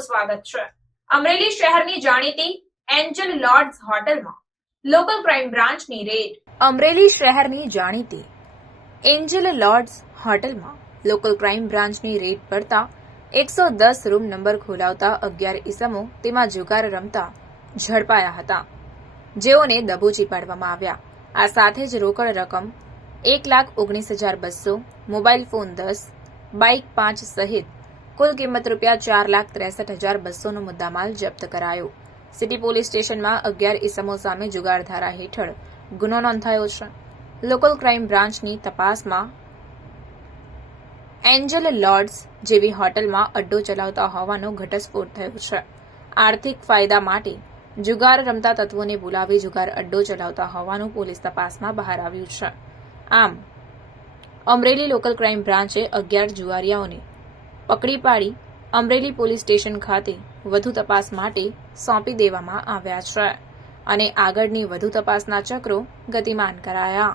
આપનું સ્વાગત છે। અમરેલી શહેરની જાણીતી એન્જલ લોડ્સ હોટલમાં લોકલ ક્રાઇમ બ્રાન્ચની રેડ। અમરેલી શહેરની જાણીતી એન્જલ લોડ્સ હોટલમાં લોકલ ક્રાઇમ બ્રાન્ચની રેડ પડતા 110 રૂમ નંબર ખોલાવતા 11 ઈસમો તેમાં જુગાર રમતા ઝડપાયા હતા, જેઓને દબોચી પાડવામાં આવ્યા। આ સાથે જ રોકડ રકમ 1,19,200, મોબાઈલ ફોન 10, બાઇક 5 સહિત કુલ કિંમત ₹4,63,200 નો મુદ્દામાલ જપ્ત કરાયો। સિટી પોલીસ સ્ટેશનમાં 11 ઈસમો સામે જુગાર ધારા હેઠળ ગુનો નોંધાયો છે। લોકલ ક્રાઇમ બ્રાન્ચની તપાસમાં એન્જલ લોડ્સ જેવી હોટલમાં અડ્ડો ચલાવતા હોવાનો ઘટસ્ફોટ થયો છે। આર્થિક ફાયદા માટે જુગાર રમતા તત્વોને બોલાવી જુગાર અડ્ડો ચલાવતા હોવાનું પોલીસ તપાસમાં બહાર આવ્યું છે। આમ અમરેલી લોકલ ક્રાઇમ બ્રાન્ચે 11 જુગારીયાઓને પકડી પાડી અમરેલી પોલીસ સ્ટેશન ખાતે વધુ તપાસ માટે સોંપી દેવામાં આવ્યા છે અને આગળની વધુ તપાસના ચક્રો ગતિમાન કરાયા।